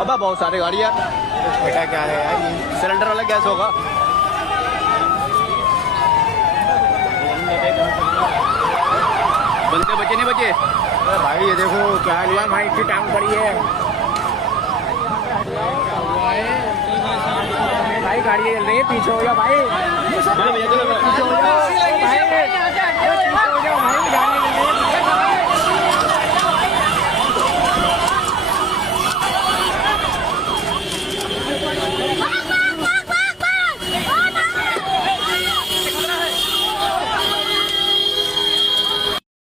अब बहुत सारी गाड़ी यार। बेटा क्या है यार ये? सिलेंडर वाला गैस होगा। बंदे बचे नहीं बचे? भाई ये देखो क्या हुआ, भाई की टांग पड़ी है भाई। गाड़ी चल रही है, पीछे हो जाओ भाई, पीछे हो जाओ भाई, पीछे हो जाओ भाई, गाड़ी चल रही है।